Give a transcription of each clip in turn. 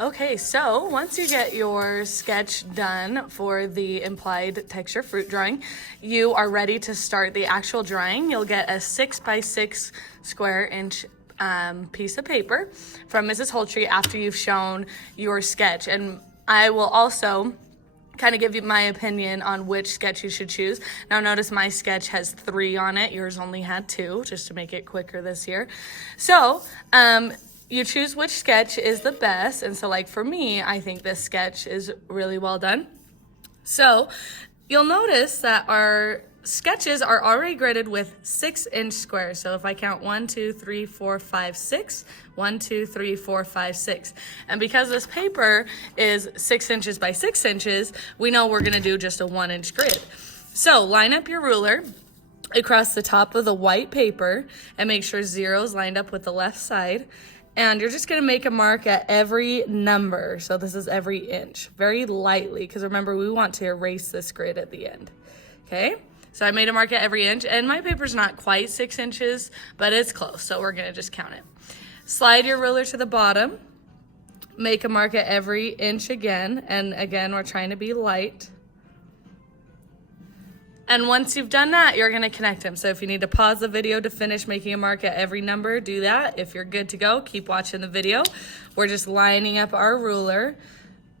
Okay, so once you get your sketch done for the implied texture fruit drawing, you are ready to start the actual drawing. You'll get a 6x6 square inch piece of paper from Mrs. Holtree after you've shown your sketch. And I will also kind of give you my opinion on which sketch you should choose. Now notice my sketch has 3 on it. Yours only had 2, just to make it quicker this year. So, you choose which sketch is the best. And so like for me, I think this sketch is really well done. So you'll notice that our sketches are already gridded with 6-inch squares. So if I count 1, 2, 3, 4, 5, 6, 1, 2, 3, 4, 5, 6. And because this paper is 6 inches by 6 inches, we know we're gonna do just a 1-inch grid. So line up your ruler across the top of the white paper and make sure 0 is lined up with the left side. And you're just gonna make a mark at every number. So this is every inch, very lightly, because remember, we want to erase this grid at the end, okay? So I made a mark at every inch, and my paper's not quite 6 inches, but it's close, so we're gonna just count it. Slide your ruler to the bottom, make a mark at every inch again, and again, we're trying to be light. And once you've done that, you're gonna connect them. So if you need to pause the video to finish making a mark at every number, do that. If you're good to go, keep watching the video. We're just lining up our ruler,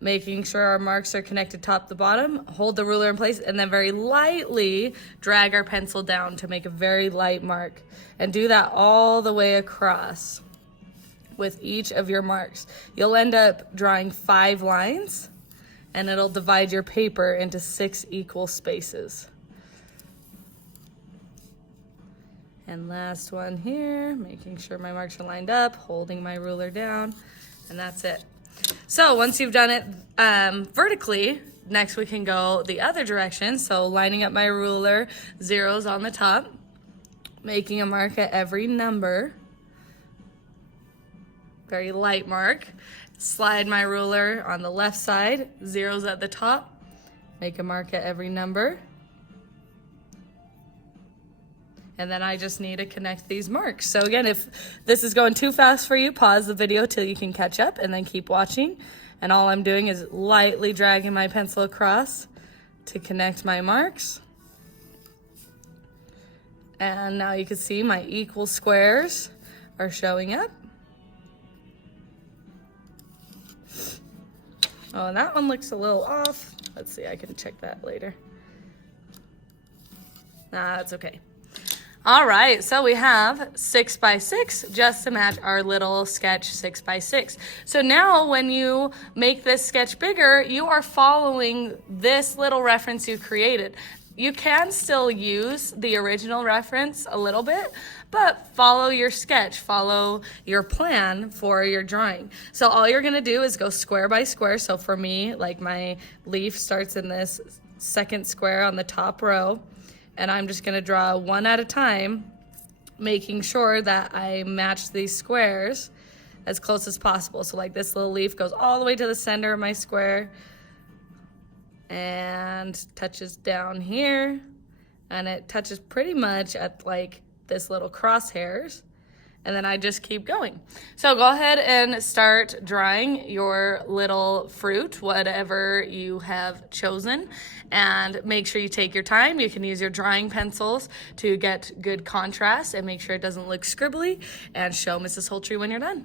making sure our marks are connected top to bottom. Hold the ruler in place and then very lightly drag our pencil down to make a very light mark. And do that all the way across with each of your marks. You'll end up drawing 5 lines, and it'll divide your paper into 6 equal spaces. And last one here, making sure my marks are lined up, holding my ruler down, and that's it. So once you've done it vertically, next we can go the other direction. So lining up my ruler, 0's on the top, making a mark at every number, very light mark. Slide my ruler on the left side, 0's at the top, make a mark at every number. And then I just need to connect these marks. So again, if this is going too fast for you, pause the video till you can catch up and then keep watching. And all I'm doing is lightly dragging my pencil across to connect my marks. And now you can see my equal squares are showing up. Oh, and that one looks a little off. Let's see, I can check that later. Nah, that's okay. All right, so we have 6x6 just to match our little sketch 6x6. So now when you make this sketch bigger, you are following this little reference you created. You can still use the original reference a little bit, but follow your sketch, follow your plan for your drawing. So all you're gonna do is go square by square. So for me, like my leaf starts in this second square on the top row, and I'm just gonna draw one at a time, making sure that I match these squares as close as possible. So like this little leaf goes all the way to the center of my square and touches down here, and it touches pretty much at like this little crosshairs. And then I just keep going. So go ahead and start drawing your little fruit, whatever you have chosen, and make sure you take your time. You can use your drawing pencils to get good contrast and make sure it doesn't look scribbly, and show Mrs. Holtree when you're done.